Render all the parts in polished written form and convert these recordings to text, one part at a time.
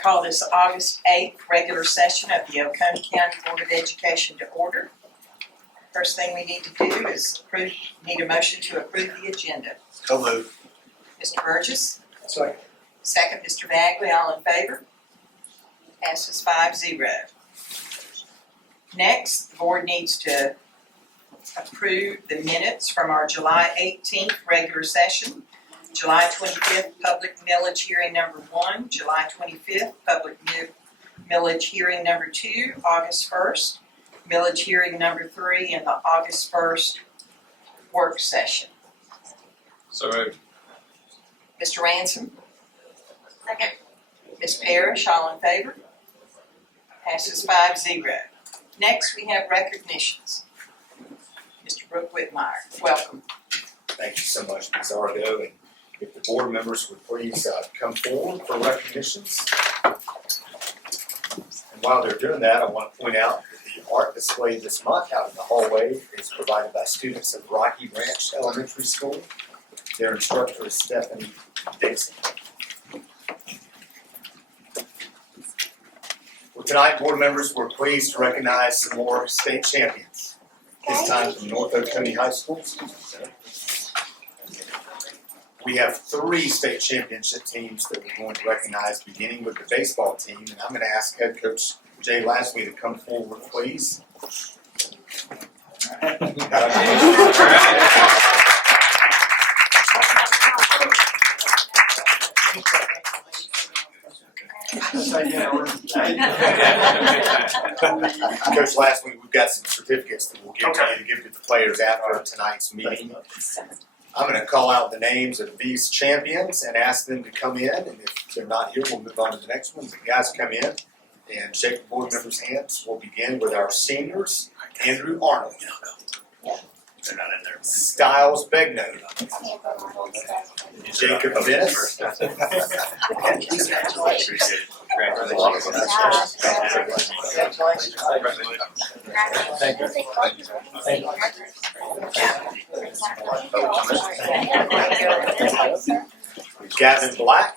call this August 8th regular session of the Oconee County Board of Education to order. First thing we need to do is need a motion to approve the agenda. So moved. Mr. Burgess? Second. Second, Mr. Bagley, all in favor? Passes 5-0. Next, the board needs to approve the minutes from our July 18th regular session, July 25th public millage hearing number 1, July 25th public millage hearing number 2, August 1st, millage hearing number 3, and the August 1st work session. So moved. Mr. Ransom? Second. Ms. Parrish, all in favor? Passes 5-0. Next, we have recognitions. Mr. Brooke Whitmire, welcome. Thank you so much, Ms. Argo, and if the board members would please come forward for recognitions. And while they're doing that, I want to point out that the art display this month out in the hallway is provided by students of Rocky Ranch Elementary School. Their instructor is Stephanie Dixon. Well, tonight, board members, we're pleased to recognize some more state champions. This time from North Oconee High School. We have 3 state championship teams that we're going to recognize, beginning with the baseball team. And I'm going to ask head coach Jay Lashley to come forward, please. Coach Lashley, we've got some certificates that we'll give to you to give to the players after tonight's meeting. I'm going to call out the names of these champions and ask them to come in, and if they're not here, we'll move on to the next one. The guys come in and shake the board members' hands. We'll begin with our seniors, Andrew Arnold. They're not in there. Styles Begno. Jacob Dennis. Gavin Black.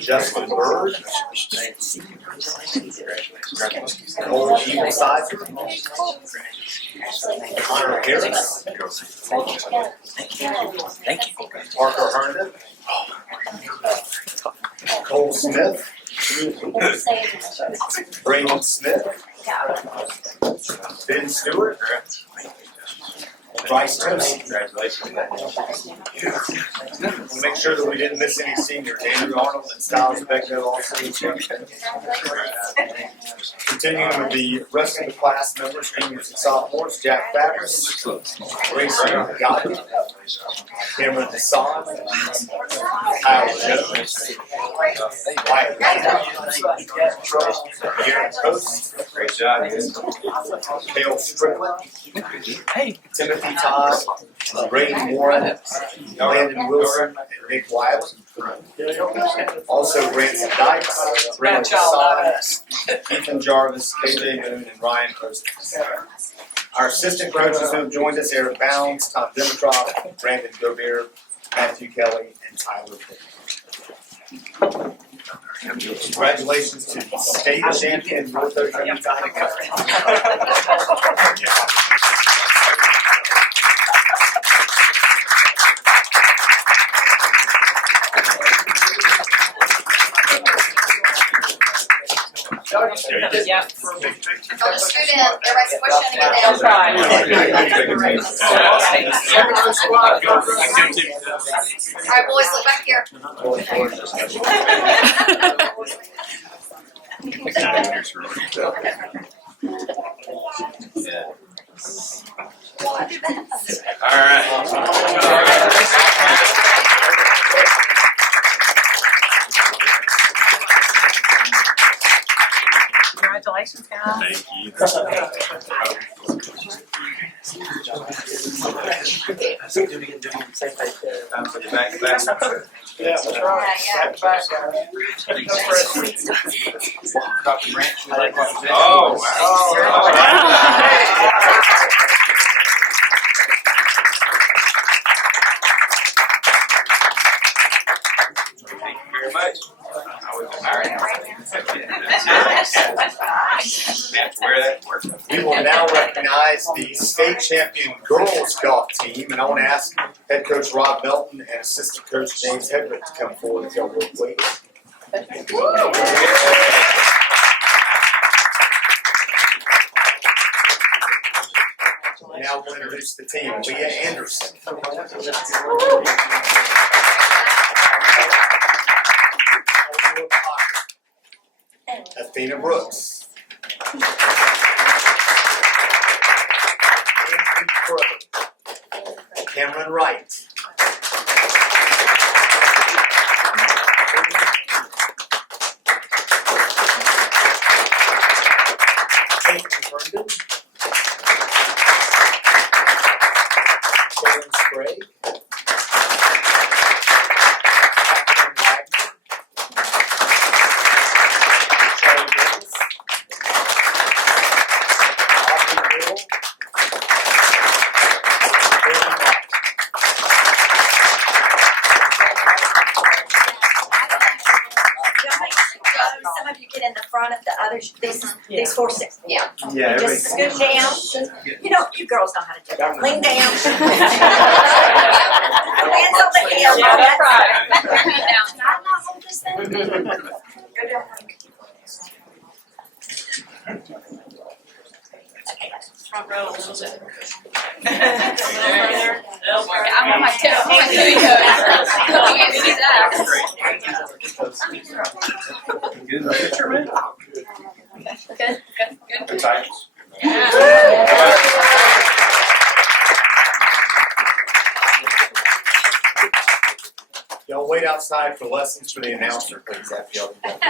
Justin Bird. Cole Sizer. Hunter Harris. Thank you. Parker Herndon. Cole Smith. Brayden Smith. Ben Stewart. Bryce Toast. Congratulations. We'll make sure that we didn't miss any seniors. Andrew Arnold and Styles Becknell also. Continuing with the rest of the class members, juniors and sophomores, Jack Fabris, Grayson Gotti, Cameron Desson, Kyle Jones, Wyatt Garrett Post, Great job. Dale Strickland, Timothy Todd, Brayden Warren, Landon Wilson, and Nick Wiley. Also Ransom Dykes, Brandon Desson, Ethan Jarvis, KJ Moon, and Ryan Post. Our assistant coaches who have joined us: Eric Bounds, Tom Dimitrov, Brandon Gobert, Matthew Kelly, and Tyler Pitt. Congratulations to the state champion North Oconee Tiger. Yeah. Tell the student, everybody's pushing to get down. Alright, boys, look back here. Congratulations, guys. Thank you. Yeah, that's right. Dr. Branch, you like what you did? Oh, wow. Thank you very much. We will now recognize the state champion girls golf team, and I want to ask head coach Rob Melton and assistant coach James Hedrick to come forward if y'all would, please. Now we'll introduce the team. Leah Anderson. Athena Brooks. Anthony Crow. Cameron Wright. Peyton Herndon. Sharon Sprague. Catherine Wagner. Charlie Davis. Audrey Hill. Some of you get in the front of the others, these 4 6. Yeah. Yeah, Just scoot down. You know, you girls know how to do that. Lean down. Hands on the hill. Yeah, that's right. Can I not hold this thing? Go down. Front row a little bit. I'm on my toe. I'm on my toe. You can't see that. Good. Y'all wait outside for lessons for the announcer, please, after y'all do that.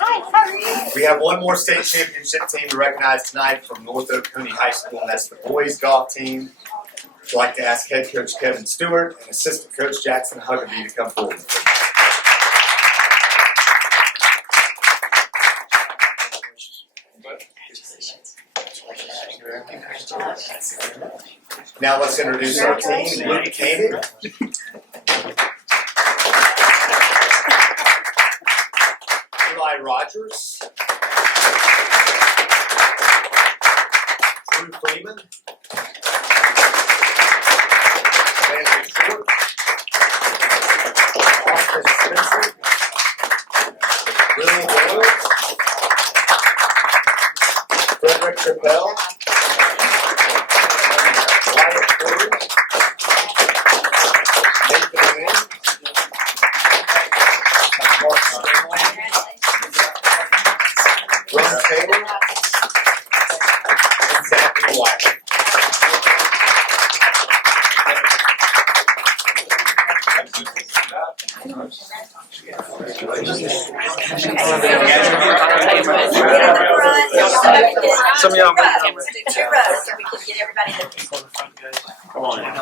Hi, how are you? We have one more state championship team to recognize tonight from North Oconee High School, and that's the boys golf team. I'd like to ask head coach Kevin Stewart and assistant coach Jackson Huggerby to come forward. Now let's introduce our team. Luke Koenig. Eli Rogers. Drew Freeman. Andrew Short. Austin Spencer. Willie Doyle. Frederick Chappelle. Wyatt Porter. Nathan Wynn. Mark Stanley. Ron Taylor. And Zachary White. Some of y'all may Two rows so we can get everybody to. Come on now.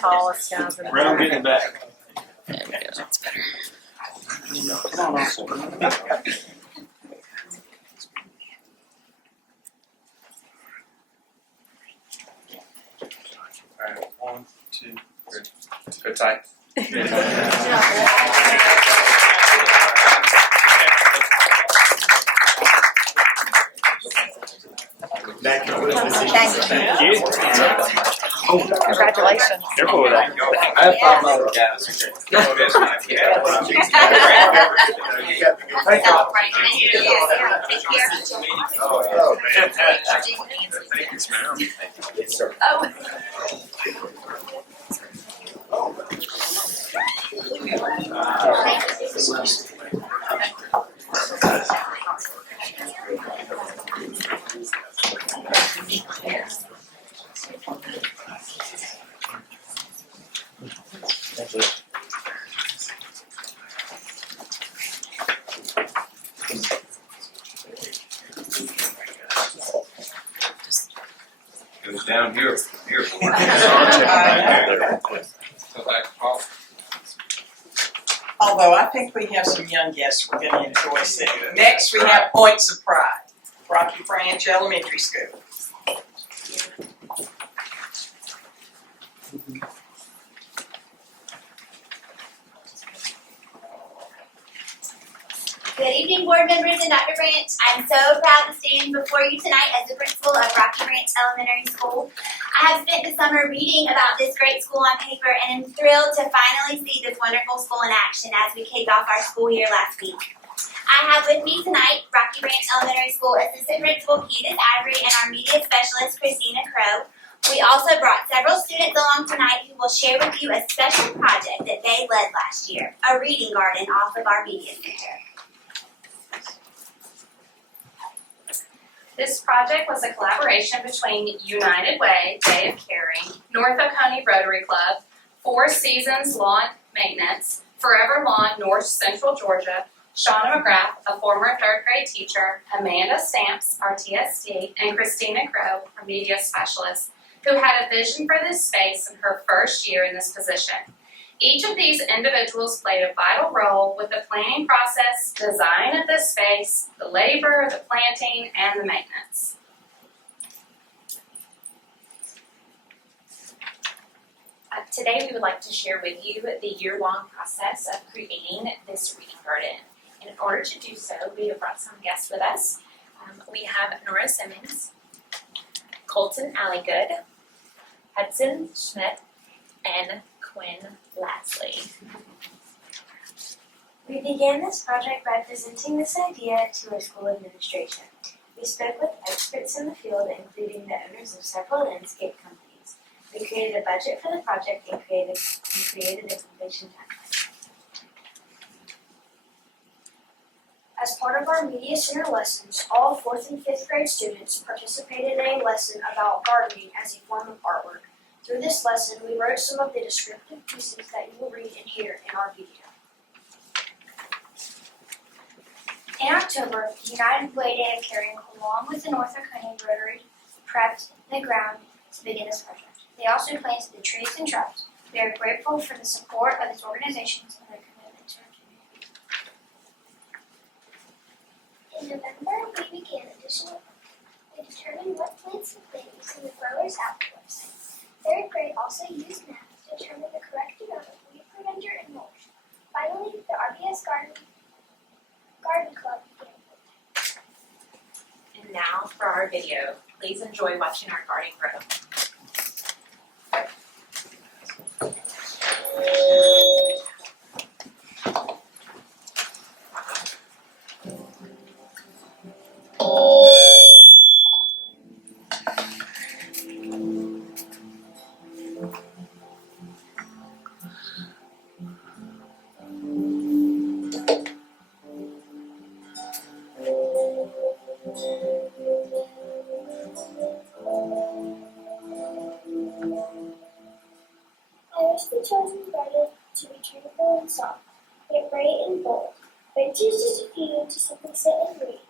Tallest guys in the Round getting back. Alright, 1, 2, 3. Go tight. That concludes the season. Thank you. Congratulations. Careful with that. I have 5 other guys. Thank you. Oh, man. Yes, ma'am. Yes, sir. Goes down here. Although I think we have some young guests we're gonna enjoy seeing. Next, we have Points of Pride, Rocky Branch Elementary School. Good evening, board members and Dr. Branch. I'm so proud to stand before you tonight as the principal of Rocky Branch Elementary School. I have spent the summer reading about this great school on paper and am thrilled to finally see this wonderful school in action as we kicked off our school year last week. I have with me tonight Rocky Branch Elementary School Assistant Principal Candace Ivory and our media specialist Christina Crow. We also brought several students along tonight who will share with you a special project that they led last year, a reading garden off of our media center. This project was a collaboration between United Way, Day of Caring, North Oconee Rotary Club, Four Seasons Lawn Maintenance, Forever Lawn North Central Georgia, Shauna McGrath, a former third grade teacher, Amanda Stamps, our TSD, and Christina Crow, our media specialist, who had a vision for this space in her first year in this position. Each of these individuals played a vital role with the planning process, design of the space, the labor, the planting, and the maintenance. Today we would like to share with you the year-long process of creating this reading garden. In order to do so, we have brought some guests with us. We have Nora Simmons, Colton Alligood, Hudson Schmidt, and Quinn Lasley. We began this project by presenting this idea to our school administration. We spoke with experts in the field, including the owners of several landscape companies. We created a budget for the project and created a completion timeline. As part of our Media Center lessons, all 4th and 5th grade students participated in a lesson about gardening as a form of artwork. Through this lesson, we wrote some of the descriptive pieces that you will read and hear in our video. In October, the United Way Day of Caring, along with the North Oconee Rotary, prepped the ground to begin this project. They also planted the trees and shrubs. We are grateful for the support of these organizations and their commitment to our community. In November, we began additional work. We determined what plants to plant using the Growers Outlet website. 3rd grade also used math to determine the correct amount of weed preventer and mulch. Finally, the RBS Garden Club began. And now for our video. Please enjoy watching our garden grow. I wish the chosen garden to be tranquil and soft, yet bright and bold. Benches just a few to simply sit and read,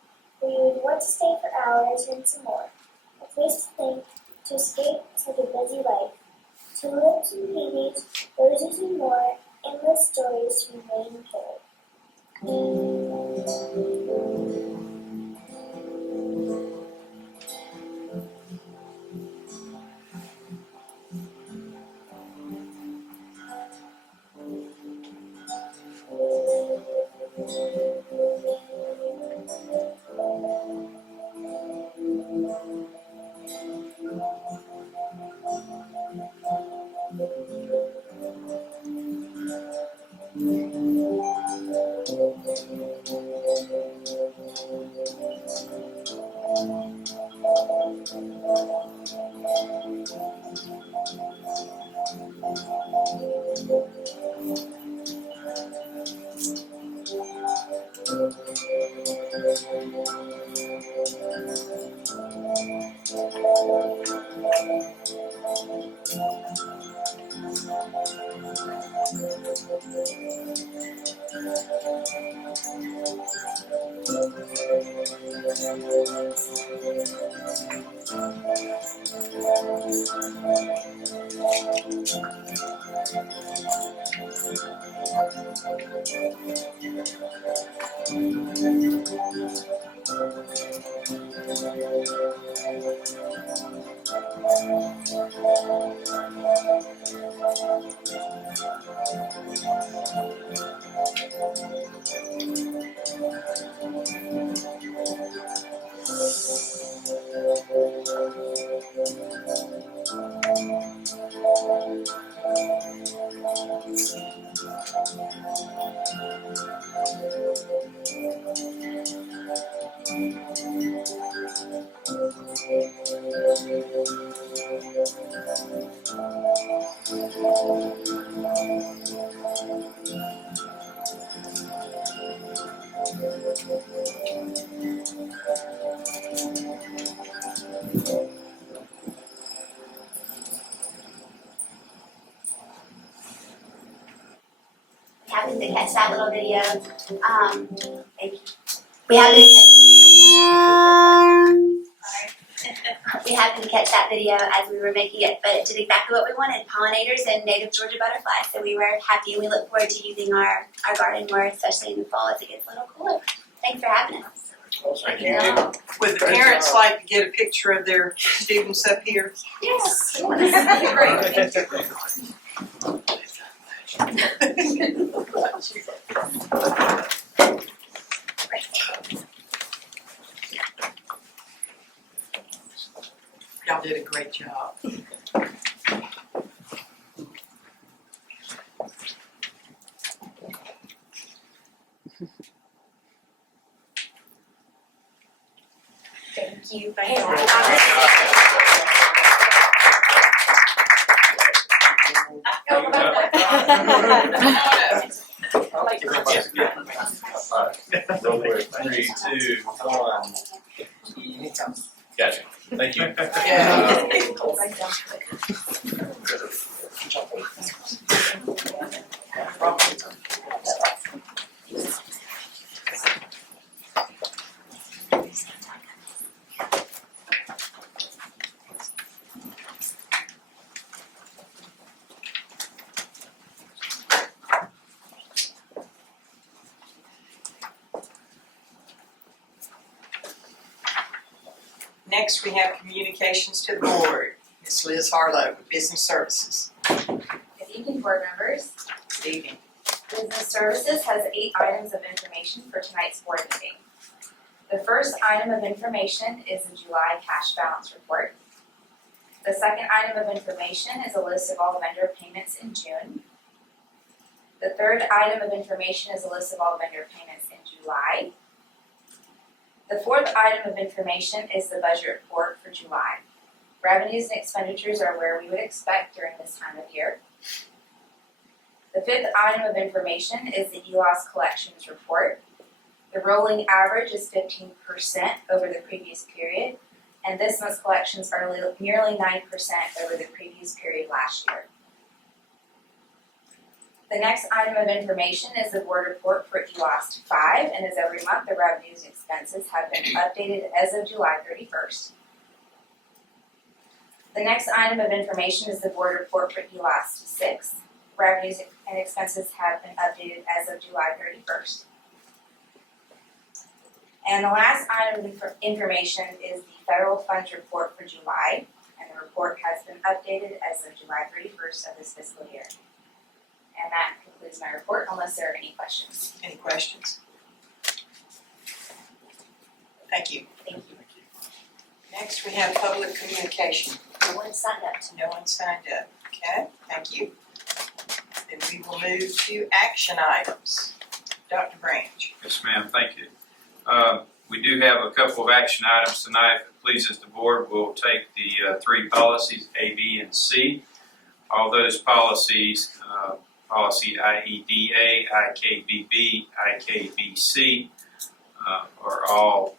where you would want to stay for hours and some more. A place to think, to escape such a busy life. Tulips and peonies, roses and more, endless stories to be made and told. We happened to catch that little video. Thank you. We happened to catch that video as we were making it, but it did exactly what we wanted, pollinators and native Georgia butterflies. So we were happy and we look forward to using our garden more, especially in the fall as it gets a little cooler. Thanks for having us. Thank you. Would the parents like to get a picture of their students up here? Yes. Y'all did a great job. Thank you. Real quick, 3, 2, 1. Gotcha. Thank you. Yeah. Next, we have communications to the board. Ms. Liz Harlow, Business Services. Good evening, board members. Good evening. Business Services has 8 items of information for tonight's board meeting. The first item of information is the July cash balance report. The second item of information is a list of all vendor payments in June. The third item of information is a list of all vendor payments in July. The fourth item of information is the budget report for July. Revenues and expenditures are where we would expect during this time of year. The fifth item of information is the ELOS collections report. The rolling average is 15% over the previous period, and this month's collections are nearly 9% over the previous period last year. The next item of information is the board report for ELOS 5, and as every month, the revenues and expenses have been updated as of July 31st. The next item of information is the board report for ELOS 6. Revenues and expenses have been updated as of July 31st. And the last item of information is the federal funds report for July, and the report has been updated as of July 31st of this fiscal year. And that concludes my report, unless there are any questions. Any questions? Thank you. Thank you. Next, we have public communication. No one signed up. No one signed up. Okay, thank you. Then we will move to action items. Dr. Branch. Yes, ma'am, thank you. We do have a couple of action items tonight. If it pleases the board, we'll take the 3 policies, A, B, and C. All those policies, policy IEDA, IKBB, IKBC, are all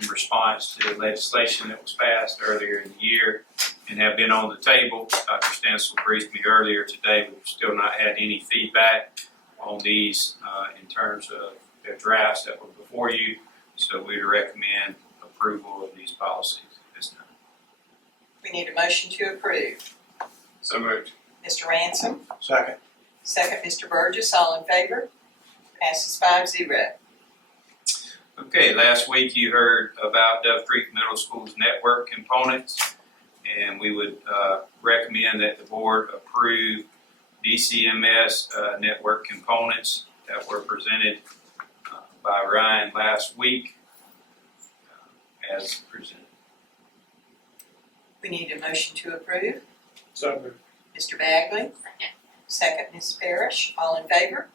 in response to the legislation that was passed earlier in the year and have been on the table. Dr. Stansel briefed me earlier today. We've still not had any feedback on these in terms of their drafts that were before you, so we would recommend approval of these policies at this time. We need a motion to approve. So moved. Mr. Ransom, Second. second Mr. Burgess, all in favor? Passes 5-0. Okay, last week you heard about Dove Creek Middle School's network components, and we would recommend that the board approve DCMS network components that were presented by Ryan last week as presented. We need a motion to approve. So moved. Mr. Bagley, second Ms. Parrish, all in favor?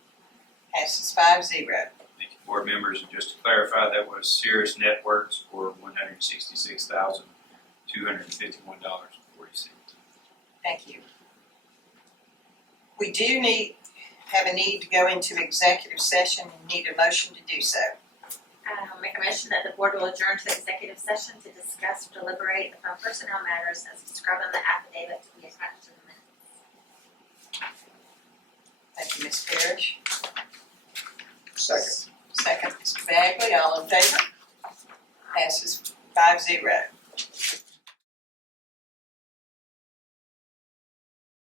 Passes 5-0. Thank you, board members, and just to clarify, that was Cirrus Networks for $166,251.40. Thank you. We do have a need to go into executive session and need a motion to do so. Make a motion that the board will adjourn to executive session to discuss or deliberate upon personnel matters as described on the affidavit to be attached to the minutes. Thank you, Ms. Parrish. Second. Second, Mr. Bagley, all in favor? Passes 5-0.